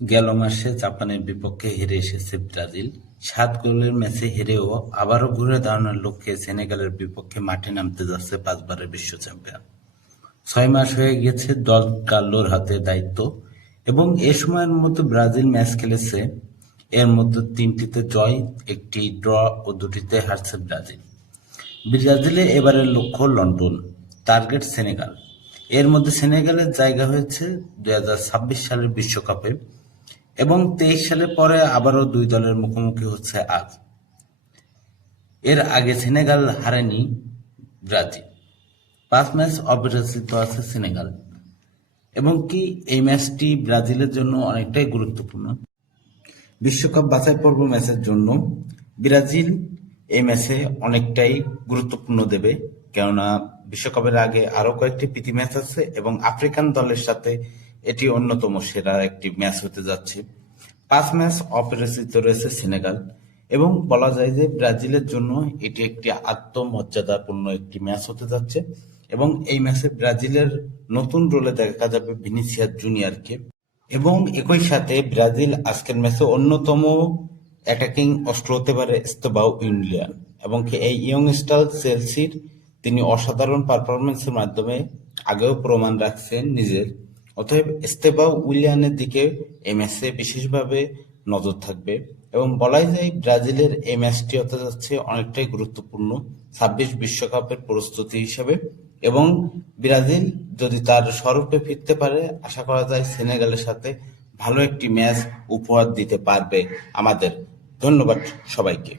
গেল মাসে জাপানের বিপক্ষে হেরে এসেছে ব্রাজিল। সাত গোলের ম্যাচে হেরেও আবারও ঘুরে দাঁড়ানোর লক্ষ্যে সেনেগালের বিপক্ষে মাঠে নামতে যাচ্ছে পাঁচবারের বিশ্ব চ্যাম্পিয়ন। ছয় মাস হয়ে গেছে দল কার্লোর হাতে দায়িত্ব এবং এ সময়ের মধ্যে ব্রাজিল ম্যাচ খেলেছে। এর মধ্যে তিনটিতে জয়, একটি ড্র ও দুটিতে হারছে ব্রাজিল। ব্রাজিলে এবারের লক্ষ্য লন্ডন, টার্গেট সেনেগাল। এর মধ্যে সেনেগালের জায়গা হয়েছে দুই হাজার ছাব্বিশ সালের বিশ্বকাপে। এবং তেইশ সালের পরে আবারও দুই দলের মুখোমুখি হচ্ছে আজ। এর আগে সেনেগাল হারেনি ব্রাজিল। পাঁচ ম্যাচ অপরাজিত আছে সেনেগাল। এবং কি এই ম্যাচটি ব্রাজিলের জন্য অনেকটাই গুরুত্বপূর্ণ? বিশ্বকাপ বাছাই পর্ব ম্যাচের জন্য ব্রাজিল এই ম্যাচে অনেকটাই গুরুত্বপূর্ণ দেবে। কেননা বিশ্বকাপের আগে আরও কয়েকটি প্রীতি ম্যাচ আছে এবং আফ্রিকান দলের সাথে এটি অন্যতম সেরা একটি ম্যাচ হতে যাচ্ছে। পাঁচ ম্যাচ অপরাজিত রয়েছে সেনেগাল এবং বলা যায় যে ব্রাজিলের জন্য এটি একটি আত্মমর্যাদাপূর্ণ একটি ম্যাচ হতে যাচ্ছে এবং এই ম্যাচে ব্রাজিলের নতুন রোলে দেখা যাবে ভিনিসিয়াস জুনিয়রকে। এবং একই সাথে ব্রাজিল আজকের ম্যাচে অন্যতম অ্যাটাকিং অস্ত্র হতে পারে এস্তবাও ইউনিলিয়ান এবং এই ইয়ং স্টার চেলসির তিনি অসাধারণ পারফরমেন্সের মাধ্যমে আগেও প্রমাণ রাখছেন নিজের। অতএব এস্তেবাও উইলিয়ানের দিকে এই ম্যাচে বিশেষভাবে নজর থাকবে এবং বলাই যায় ব্রাজিলের এই ম্যাচটি হতে যাচ্ছে অনেকটাই গুরুত্বপূর্ণ। ছাব্বিশ বিশ্বকাপের প্রস্তুতি হিসেবে এবং ব্রাজিল যদি তার স্বরূপে ফিরতে পারে, আশা করা যায় সেনেগালের সাথে ভালো একটি ম্যাচ উপহার দিতে পারবে আমাদের। ধন্যবাদ সবাইকে।